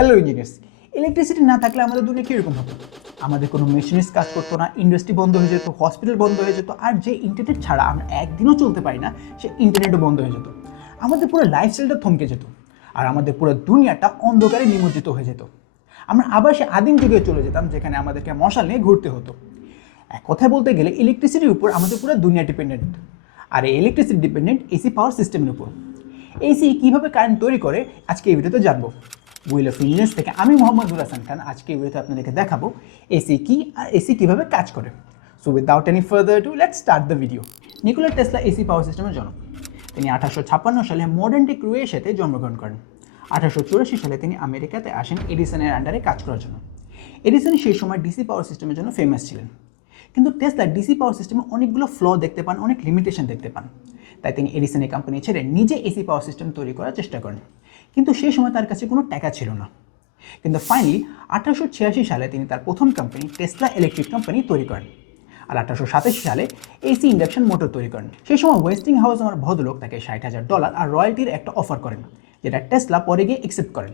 Hello engineers, electricity না থাকলে আমাদের দুনিয়া কীরকম হতো? আমাদের কোনো মেশিনারিজ কাজ করতো না, ইন্ডাস্ট্রি বন্ধ হয়ে যেত, হসপিটাল বন্ধ হয়ে যেত, আর যে ইন্টারনেট ছাড়া আমরা একদিনও চলতে পারি না সে ইন্টারনেটও বন্ধ হয়ে যেত। আমাদের পুরো লাইফস্টাইলটা থমকে যেত, আর আমাদের পুরো দুনিয়াটা অন্ধকারে নিমজ্জিত হয়ে যেত। আমরা আবার সে আদিম যুগে চলে যেতাম, যেখানে আমাদেরকে মশাল নিয়ে ঘুরতে হতো। এক কথায় বলতে গেলে ইলেকট্রিসিটির উপর আমাদের পুরো দুনিয়া ডিপেন্ডেন্ট, আর এই ইলেকট্রিসিটি ডিপেন্ডেন্ট এসি পাওয়ার সিস্টেমের উপর। এসি কীভাবে কারেন্ট তৈরি করে আজকে এই ভিডিওতে জানবো। হুইল অফ ইঞ্জিনিয়ার্স থেকে আমি মোহাম্মদুল হাসান খান আজকে এই ভিডিওতে আপনাদেরকে দেখাবো এসি কি আর এসি কীভাবে কাজ করে। So without any further do let's start the video. Nikola Tesla AC power সিস্টেমের জনক। তিনি 1856 সালে মডার্ন ডে ক্রোয়েশিয়াতে জন্মগ্রহণ করেন। 1884 সালে তিনি আমেরিকাতে আসেন এডিসনের আন্ডারে কাজ করার জন্য। এডিসন সেই সময় ডিসি পাওয়ার সিস্টেমের জন্য ফেমাস ছিলেন, কিন্তু টেসলা ডিসি পাওয়ার সিস্টেমে অনেকগুলো ফ্ল দেখতে পান, অনেক লিমিটেশন দেখতে পান। তাই তিনি এডিসনের কোম্পানি ছেড়ে নিজে এসি পাওয়ার সিস্টেম তৈরি করার চেষ্টা করেন, কিন্তু সেই সময় তার কাছে কোনো টাকা ছিল না। কিন্তু ফাইনালি 1886 সালে তিনি তার প্রথম কোম্পানি টেসলা ইলেকট্রিক কোম্পানি তৈরি করেন, আর 1887 সালে এসি ইন্ডাকশন মোটর তৈরি করেন। সেই সময় ওয়েস্টিং হাউস আমার ভদ্রলোক তাকে $60,000 আর রয়্যালটির একটা অফার করেন, যেটা টেসলা পরে গিয়ে অ্যাকসেপ্ট করেন।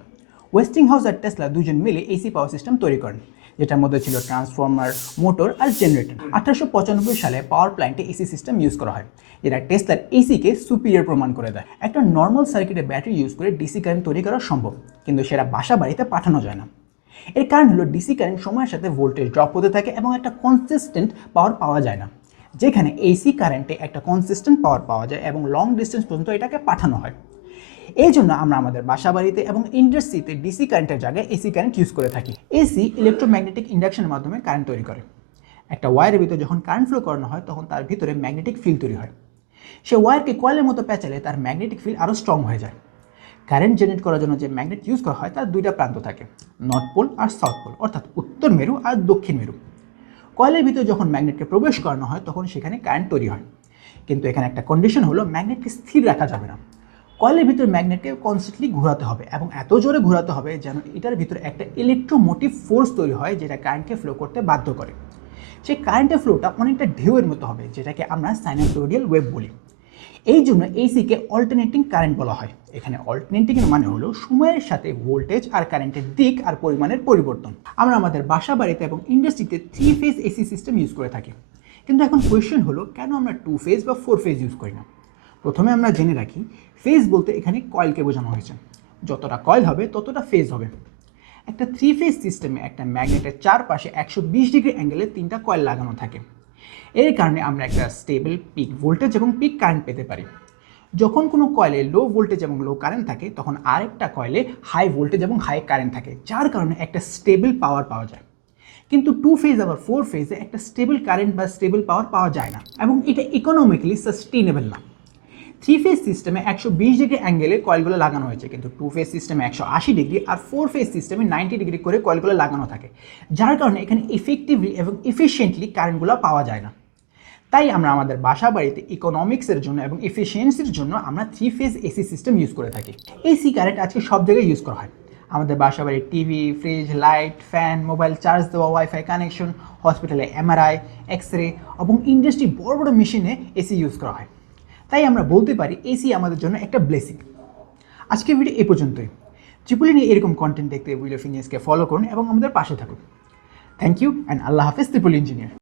ওয়েস্টিং হাউস আর টেসলা দুজন মিলে এসি পাওয়ার সিস্টেম তৈরি করেন, যেটার মধ্যে ছিল ট্রান্সফর্মার, মোটর আর জেনারেটর। 1895 সালে পাওয়ার প্ল্যান্টে এসি সিস্টেম ইউজ করা হয়, যেটা টেসলার এসিকে সুপিরিয়র প্রমাণ করে দেয়। একটা নর্মাল সার্কিটে ব্যাটারি ইউজ করে ডিসি কারেন্ট তৈরি করা সম্ভব, কিন্তু সেটা বাসা বাড়িতে পাঠানো যায় না। এর কারণ হলো ডিসি কারেন্ট সময়ের সাথে ভোল্টেজ ড্রপ হতে থাকে এবং একটা কনসিস্টেন্ট পাওয়ার পাওয়া যায় না, যেখানে এসি কারেন্টে একটা কনসিস্টেন্ট পাওয়ার পাওয়া যায় এবং লং ডিস্টেন্স পর্যন্ত এটাকে পাঠানো হয়। এই জন্য আমরা আমাদের বাসা বাড়িতে এবং ইন্ডাস্ট্রিতে ডিসি কারেন্টের জায়গায় এসি কারেন্ট ইউজ করে থাকি। এসি ইলেকট্রোম্যাগনেটিক ইন্ডাকশনের মাধ্যমে কারেন্ট তৈরি করে। একটা ওয়্যারের ভিতরে যখন কারেন্ট ফ্লো করানো হয় তখন তার ভিতরে ম্যাগনেটিক ফিল্ড তৈরি হয়। সে ওয়্যারকে কয়েলের মতো প্যাঁচালে তার ম্যাগনেটিক ফিল্ড আরও স্ট্রং হয়ে যায়। কারেন্ট জেনারেট করার জন্য যে ম্যাগনেট ইউজ করা হয় তার দুইটা প্রান্ত থাকে, নর্থ পোল আর সাউথ পোল, অর্থাৎ উত্তর মেরু আর দক্ষিণ মেরু। কয়েলের ভিতরে যখন ম্যাগনেটকে প্রবেশ করানো হয় তখন সেখানে কারেন্ট তৈরি হয়, কিন্তু এখানে একটা কন্ডিশন হলো ম্যাগনেটকে স্থির রাখা যাবে না। কয়েলের ভিতরে ম্যাগনেটকে কনস্ট্যান্টলি ঘোরাতে হবে এবং এত জোরে ঘোরাতে হবে যেন এটার ভিতরে একটা ইলেকট্রোমোটিভ ফোর্স তৈরি হয়, যেটা কারেন্টকে ফ্লো করতে বাধ্য করে। সেই কারেন্টের ফ্লোটা অনেকটা ঢেউয়ের মতো হবে, যেটাকে আমরা সাইনোসয়েডাল ওয়েভ বলি। এই জন্য এসিকে অল্টারনেটিং কারেন্ট বলা হয়। এখানে অল্টারনেটিংয়ের মানে হলো সময়ের সাথে ভোল্টেজ আর কারেন্টের দিক আর পরিমাণের পরিবর্তন। আমরা আমাদের বাসা বাড়িতে এবং ইন্ডাস্ট্রিতে 3 ফেজ এসি সিস্টেম ইউজ করে থাকি, কিন্তু এখন কোয়েশ্চেন হলো কেন আমরা 2 ফেজ বা 4 ফেজ ইউজ করি না। প্রথমে আমরা জেনে রাখি, ফেজ বলতে এখানে কয়েলকে বোঝানো হয়েছে। যতটা কয়েল হবে ততটা ফেজ হবে। একটা 3 ফেজ সিস্টেমে একটা ম্যাগনেটের চারপাশে 120 ডিগ্রি অ্যাঙ্গেলে 3টা কয়েল লাগানো থাকে। এর কারণে আমরা একটা স্টেবল পিক ভোল্টেজ এবং পিক কারেন্ট পেতে পারি। যখন কোনো কয়েলে লো ভোল্টেজ এবং লো কারেন্ট থাকে তখন আরেকটা কয়েলে হাই ভোল্টেজ এবং হাই কারেন্ট থাকে, যার কারণে একটা স্টেবল পাওয়ার পাওয়া যায়। কিন্তু 2 ফেজ আবার 4 ফেজে একটা স্টেবল কারেন্ট বা স্টেবল পাওয়ার পাওয়া যায় না, এবং এটা ইকোনমিক্যালি সাস্টেইনেবল না। 3 ফেজ সিস্টেমে 120 ডিগ্রি অ্যাঙ্গেলে কয়েলগুলো লাগানো হয়েছে, কিন্তু 2 ফেজ সিস্টেমে 180 ডিগ্রি আর 4 ফেজ সিস্টেমে 90 ডিগ্রি করে কয়েলগুলো লাগানো থাকে, যার কারণে এখানে ইফেক্টিভলি এবং এফিশিয়েন্টলি কারেন্টগুলো পাওয়া যায় না। তাই আমরা আমাদের বাসা বাড়িতে ইকোনমিক্সের জন্য এবং এফিসিয়েন্সির জন্য আমরা 3 ফেজ এসি সিস্টেম ইউজ করে থাকি। এসি কারেন্ট আজকে সব জায়গায় ইউজ করা হয়। আমাদের বাসা বাড়ির TV, fridge, light, fan, mobile charge দেওয়া, ওয়াইফাই কানেকশন, হসপিটালে এমআরআই, এক্স-রে এবং ইন্ডাস্ট্রি বড় বড় মেশিনে এসি ইউজ করা হয়। তাই আমরা বলতে পারি এসি আমাদের জন্য একটা ব্লেসিং। আজকের ভিডিও এ পর্যন্তই। ট্রিপল নিয়ে এরকম কন্টেন্ট দেখতে হুইল অফ ইঞ্জিনিয়ার্সকে ফলো করুন এবং আমাদের পাশে থাকুন। থ্যাংক ইউ অ্যান্ড আল্লাহ হাফেজ ট্রিপল ইঞ্জিনিয়ার।